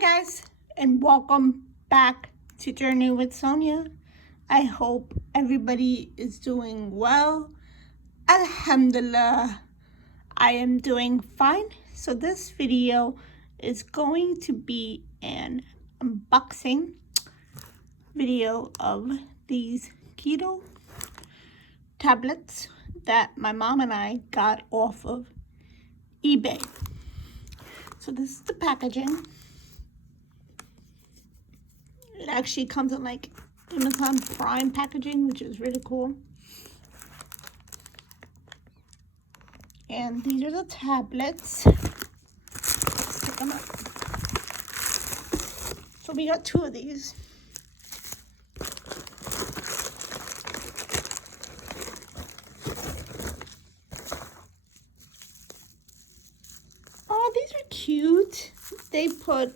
guys, and welcome back to Journey with Sonia. I hope everybody is doing well. Alhamdulillah, I am doing fine. So this video is going to be an unboxing video of these keto tablets that my mom and I got off of eBay. So this is the packaging. It actually comes in like Amazon Prime packaging, which is really cool. And these are the tablets. Let's pick them up. So we got two of these. Oh, these are cute.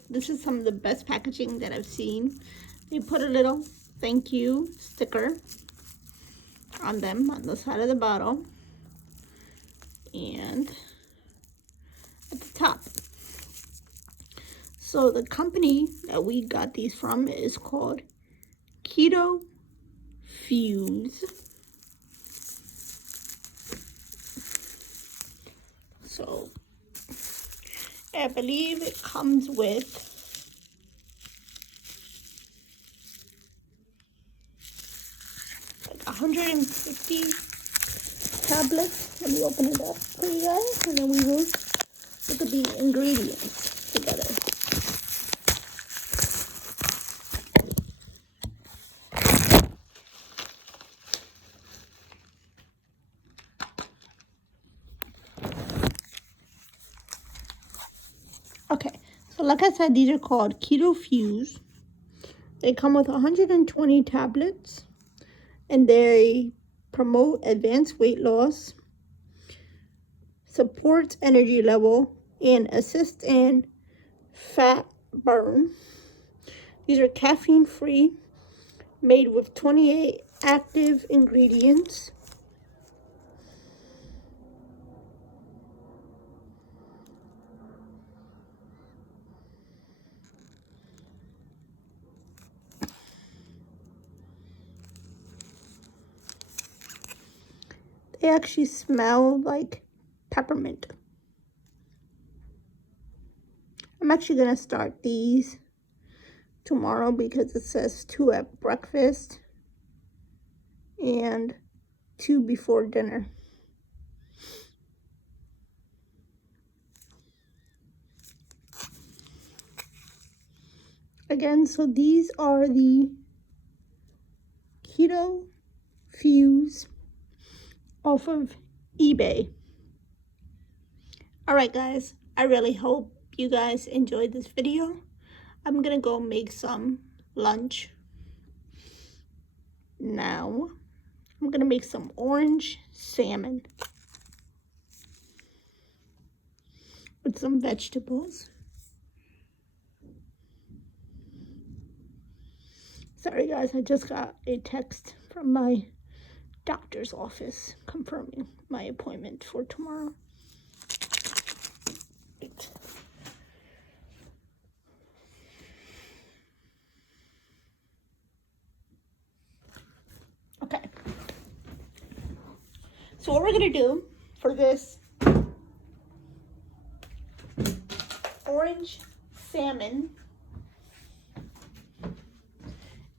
This is some of the best packaging that I've seen. They put a little thank you sticker on them on the side of the bottle and at the top. So the company that we got these from is called Keto Fuse. So I believe it comes with like 150 tablets. Let me open it up for you guys, and then we will look at the ingredients together. Okay, so like I said, these are called Keto Fuse. They come with 120 tablets, and they promote advanced weight loss, supports energy level, and assist in fat burn. These are caffeine free, made with 28 active ingredients. They actually smell like peppermint. I'm actually gonna start these tomorrow because it says 2 at breakfast and 2 before dinner. Again, so these are the Keto Fuse off of eBay. All right, guys, I really hope you guys enjoyed this video. I'm gonna go make some lunch now. I'm gonna make some orange salmon with some vegetables. Sorry guys, I just got a text from my doctor's office confirming my appointment for tomorrow. Okay. So what we're gonna do for this orange salmon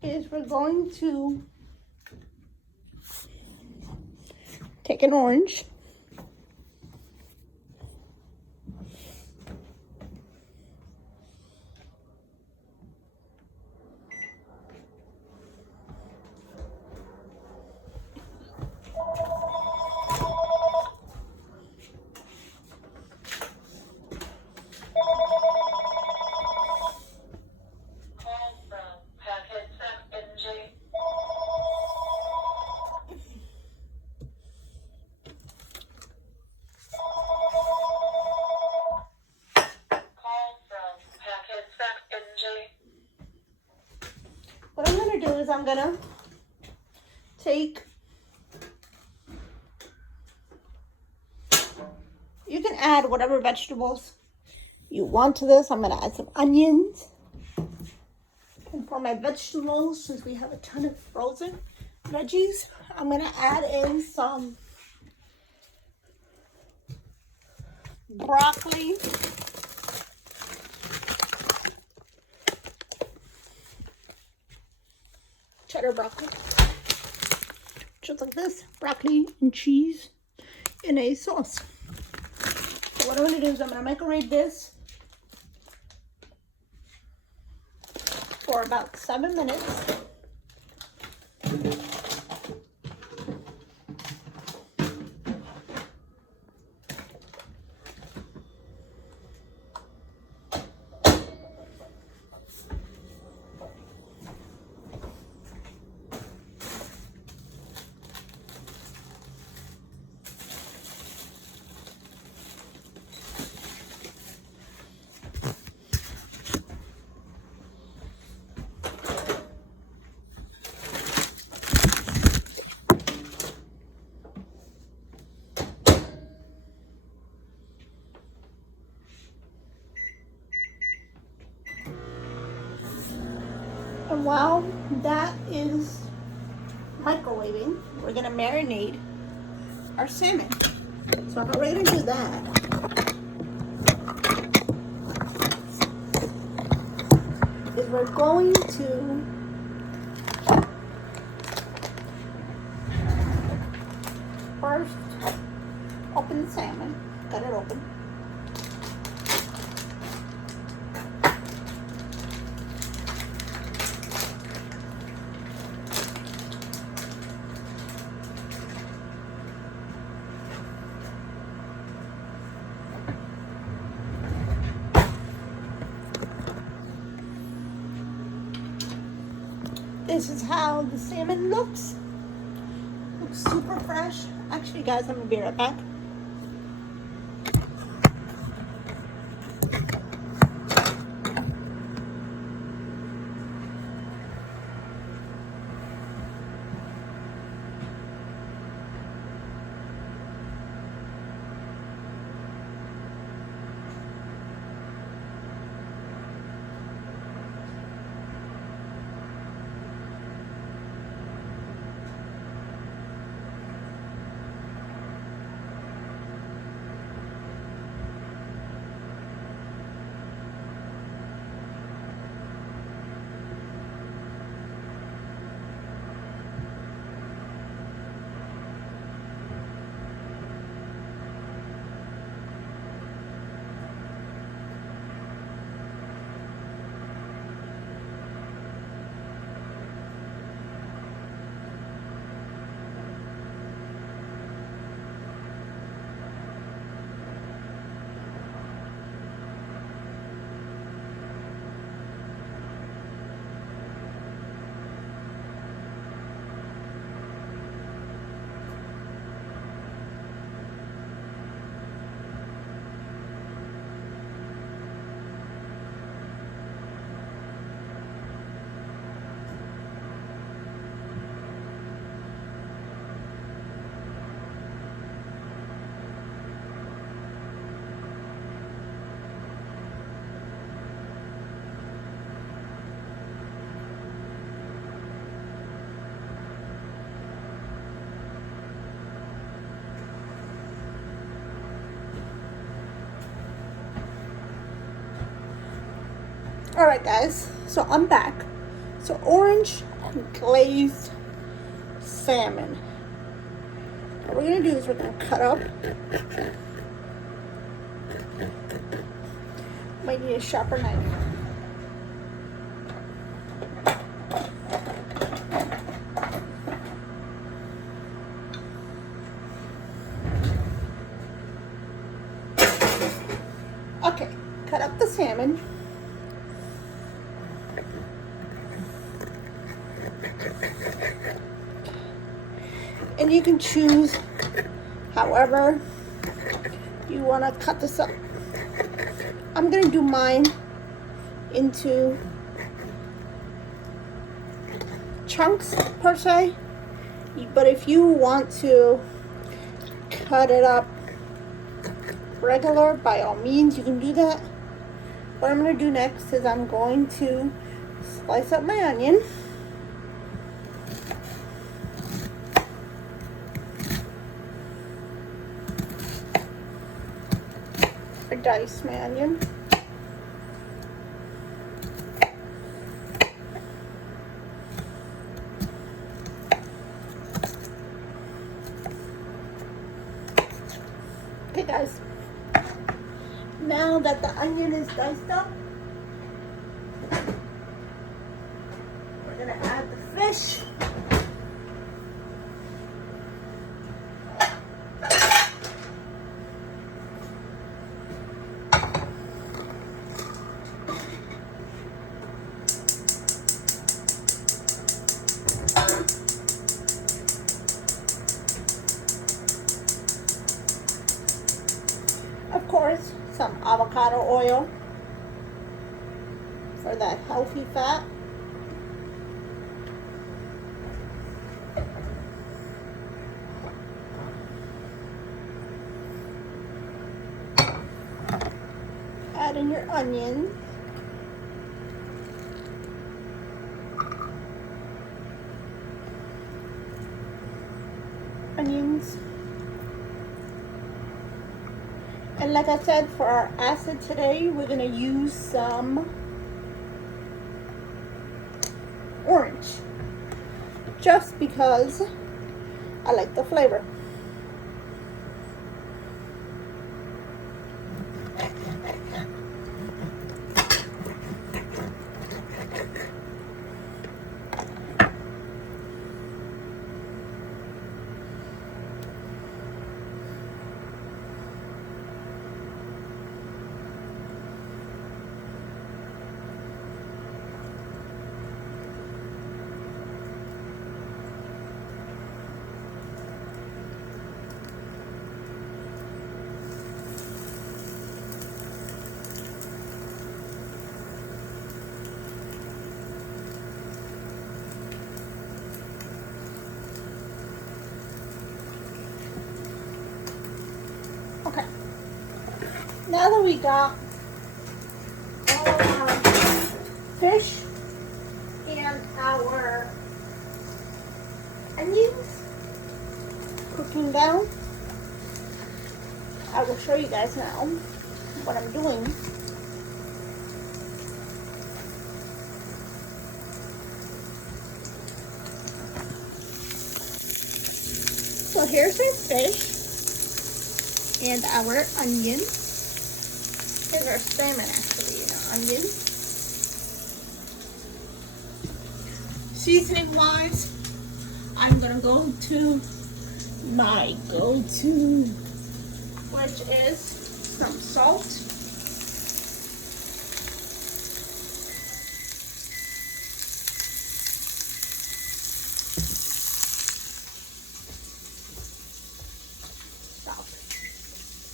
is we're going to take an orange, what I'm gonna do is I'm gonna take, you can add whatever vegetables you want to this. I'm gonna add some onions. for my vegetables, since we have a ton of frozen veggies, I'm gonna add in some broccoli, cheddar broccoli, just like this, broccoli and cheese in a sauce. So what I'm gonna do is I'm gonna microwave this for about 7 minutes. And while that is microwaving, we're gonna marinate our salmon. So how we're gonna do that is we're going to first open the salmon, cut it open. This is how the salmon looks. Looks super fresh. Actually, guys, I'm gonna be right back. All right, guys, so I'm back. So orange glazed salmon. What we're gonna do is we're gonna cut up. Might need a sharper knife. Okay, cut up the salmon. And you can choose however you want to cut this up. I'm going to do mine into chunks per se, but if you want to cut it up regular, by all means you can do that. What I'm going to do next is I'm going to Slice up my onion. I dice my onion. Okay guys, now that the onion is diced up, we're gonna add the fish. Of course, some avocado oil for that healthy fat. Add in your onions. And like I said, for our acid today, we're gonna use some orange, just because I like the flavor. Okay, now that we got all of our fish and our onions cooking down, I will show you guys now what I'm doing. So here's our fish and our onion. Here's our salmon, actually, and our onion. Seasoning wise, I'm gonna go to my go-to, which is some salt. Stop.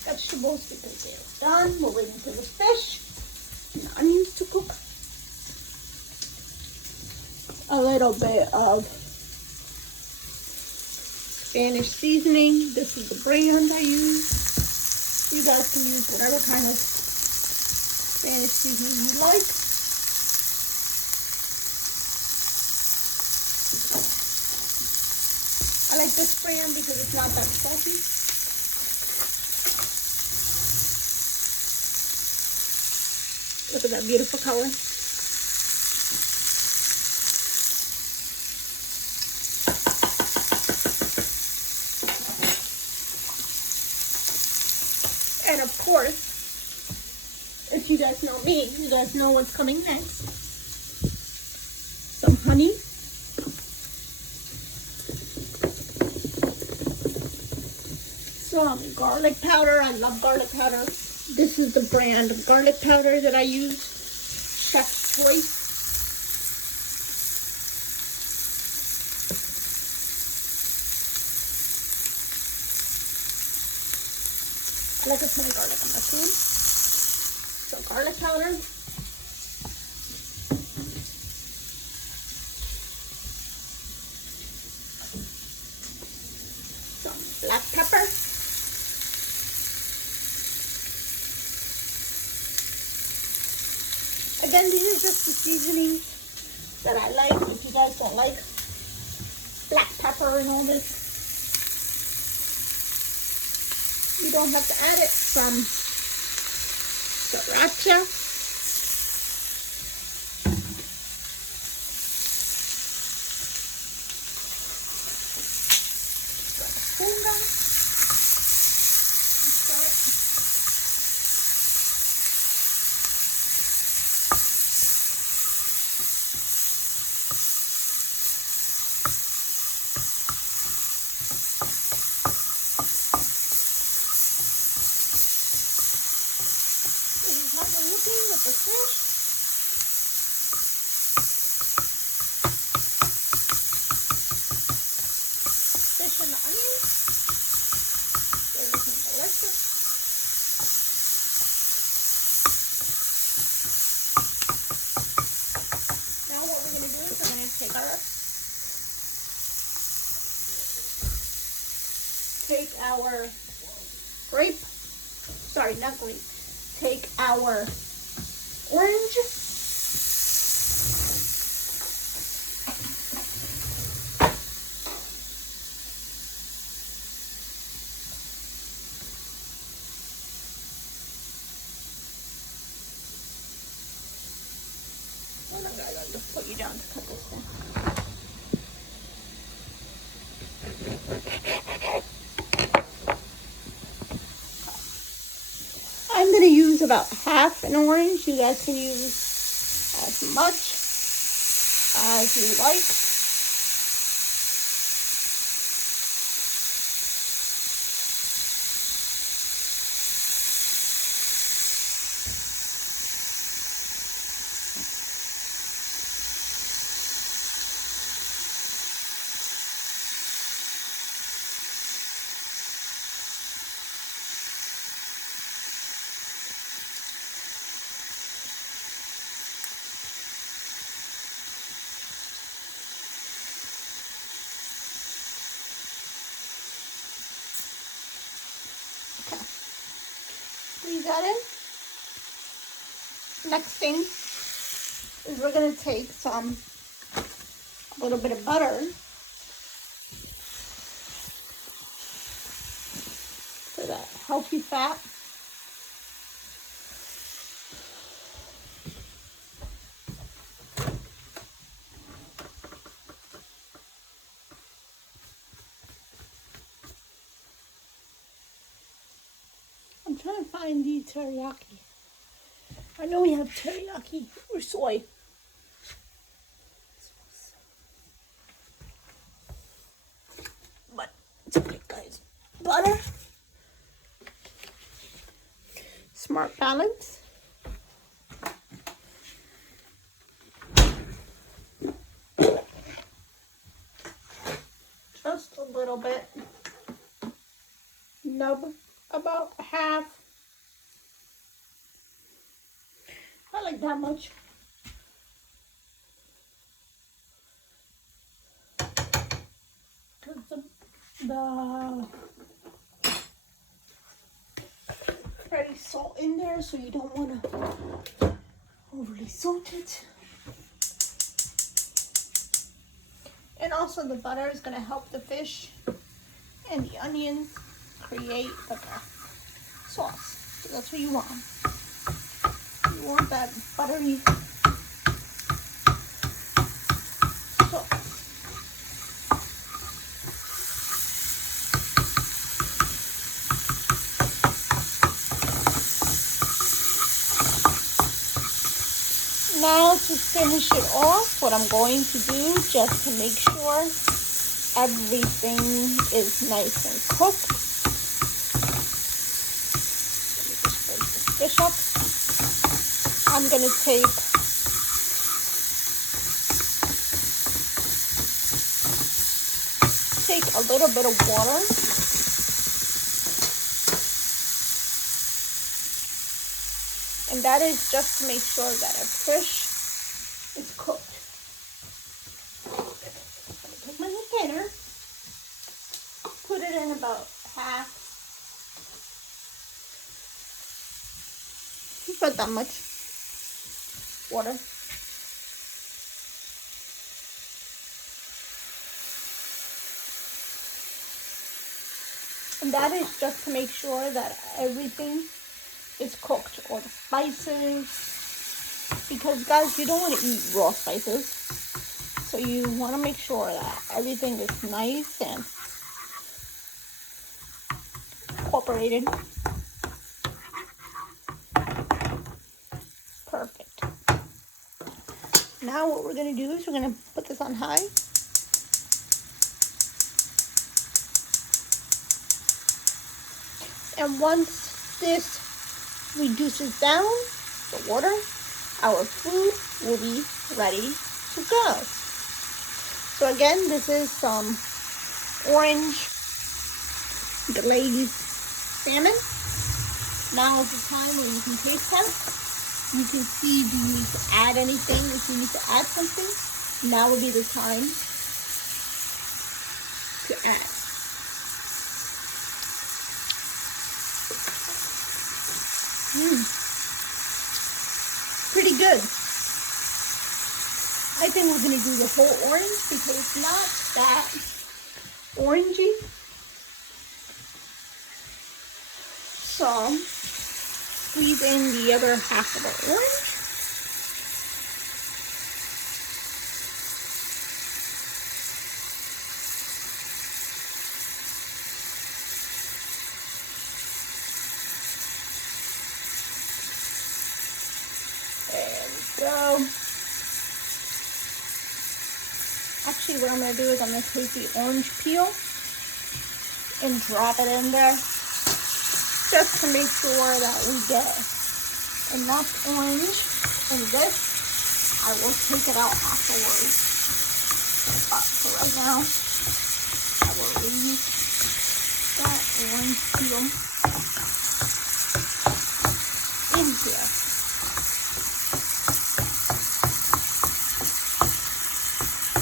Vegetables because they're done. We're waiting for the fish and the onions to cook. A little bit of Spanish seasoning. This is the brand I use. You guys can use whatever kind of Spanish seasoning you like. I like this brand because it's not that salty. Look at that beautiful color. And of course, if you guys know me, you guys know what's coming next. Some honey. Some garlic powder. I love garlic powder. This is the brand of garlic powder that I use. Chef's Choice. I like to put garlic on my food. So garlic powder. Some black pepper. Again, these are just the seasonings that I like. If you guys don't like black pepper and all this, you don't have to add it. Some sriracha. This is how we're looking with the fish. Fish and the onions. They're looking delicious. Now what we're going to do is I'm going to take our grape, sorry, not grape, take our orange, and I'm going to just put you down to cut this down. I'm going to use about half an orange. You guys can use as much as you like. Leave that in. Next thing is we're going to take a little bit of butter for that healthy fat. I'm trying to find the teriyaki. I know we have teriyaki or soy. But it's okay, guys. Butter. Smart Balance. Just a little bit. Nub, about half. I like that much. Put the ready salt in there, so you don't want to overly salt it. And also the butter is going to help the fish and the onions create like a sauce. So that's what you want. You want that buttery sauce. Now to finish it off, what I'm going to do, just to make sure everything is nice and cooked. Let me just break this fish up. I'm going to take a little bit of water. And that is just to make sure that our fish is cooked. I'm going to take my container, put it in about half, about that much water. And that is just to make sure that everything is cooked, all the spices. Because guys, you don't want to eat raw spices. So you want to make sure that everything is nice and incorporated. Perfect. Now what we're going to do is we're going to put this on high. And once this reduces down the water, our food will be ready to go. So again, this is some orange glazed salmon. Now is the time when you can taste them. You can see, do you need to add anything? If you need to add something, now would be the time to add. Pretty good. I think we're going to do the whole orange because it's not that orangey. So, squeeze in the other half of the orange. There we go. Actually, what I'm going to do is I'm going to take the orange peel and drop it in there just to make sure that we get enough orange in this. I will take it out afterwards. But for right now, I will leave that orange peel in here.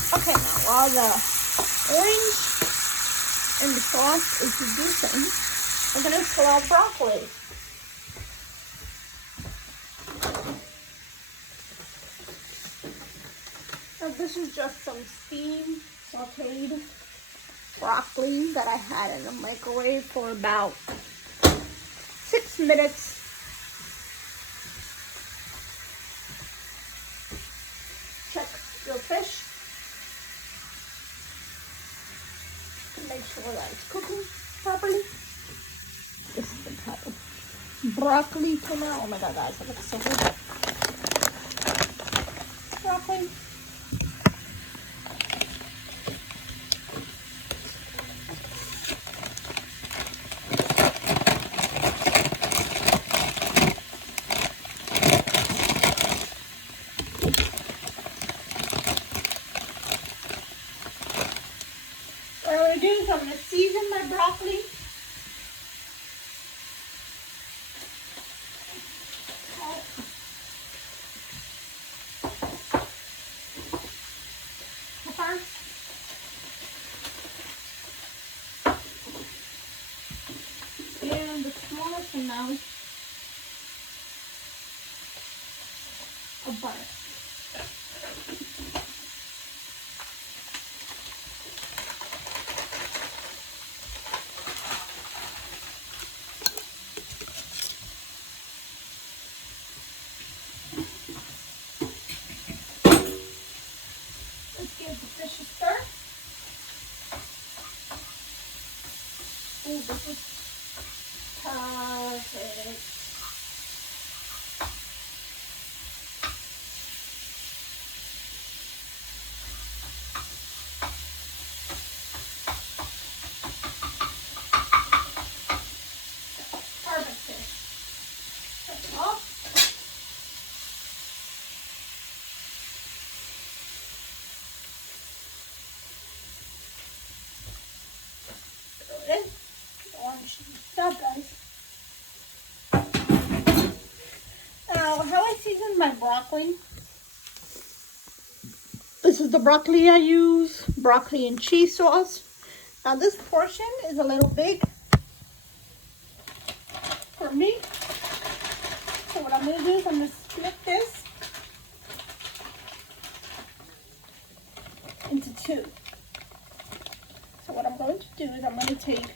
Okay, now while the orange and the sauce is reducing, I'm going to pull out broccoli. Now this is just some steamed, sauteed broccoli that I had in the microwave for about 6 minutes. Check your fish. Make sure that it's cooking properly. This is the type of broccoli tuna. Oh my god, guys, it looks so good. Broccoli. What I'm going to do is I'm going to season my broccoli. Pepper. And the smallest amount of butter. Let's give the fish a stir. Ooh, this is perfect. Perfect fish. Take it off. Throw it in. Orange stuff, guys. Now, how I season my broccoli. This is the broccoli I use, broccoli and cheese sauce. Now this portion is a little big for me. So what I'm going to do is I'm going to split this into two. So what I'm going to do is I'm going to take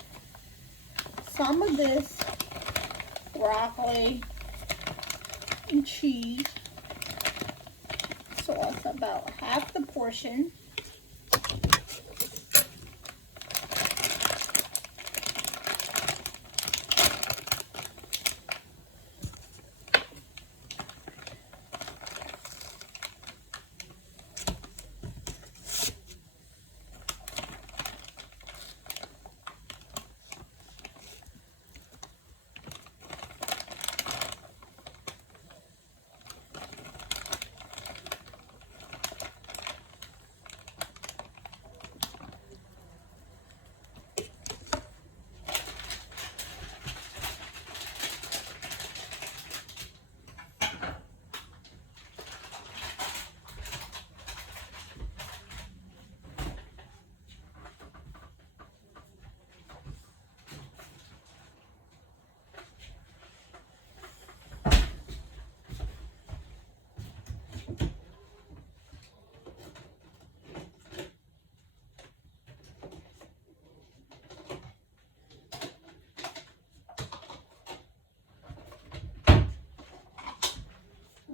some of this broccoli and cheese sauce, about half the portion.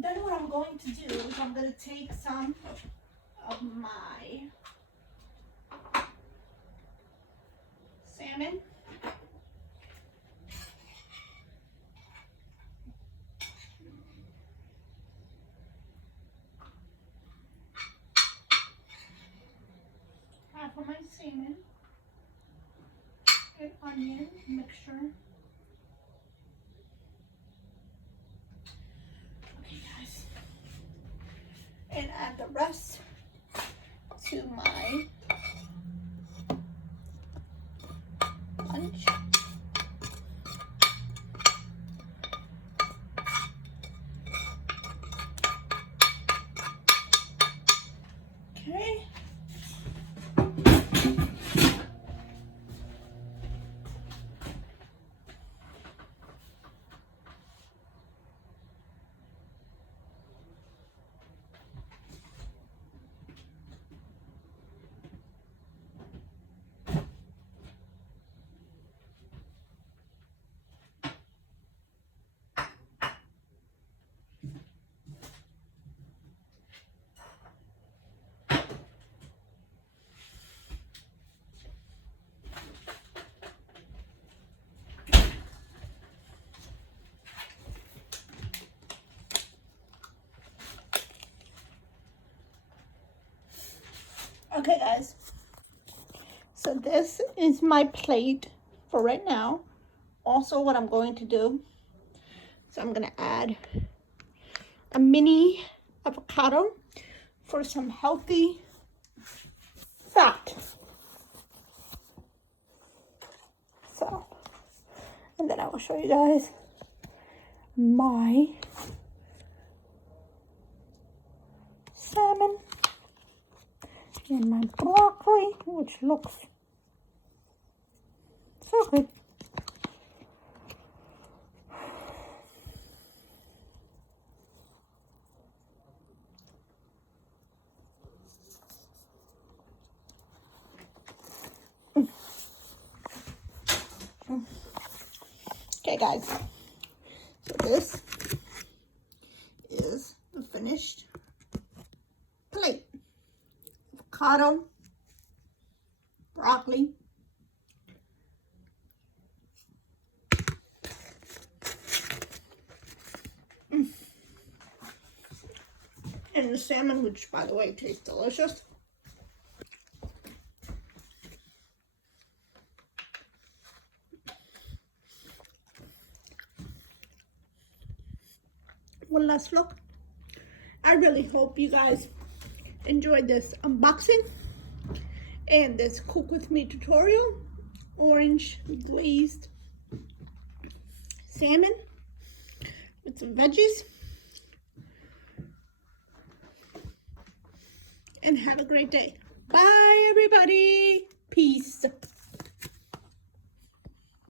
Then what I'm going to do is I'm going to take some of my salmon. Half of my salmon. And onion mixture. Okay, guys. And add the rest to my lunch. Okay. Okay, guys. So this is my plate for right now. Also, what I'm going to do, so I'm going to add a mini avocado for some healthy fat. So, and then I will show you guys my salmon and my broccoli, which looks so good. Okay, guys, so this is the finished plate. Avocado, broccoli, and the salmon, which, by the way, tastes delicious. One last look. I really hope you guys enjoyed this unboxing and this cook with me tutorial. Orange glazed salmon with some veggies. And have a great day. Bye, everybody. Peace.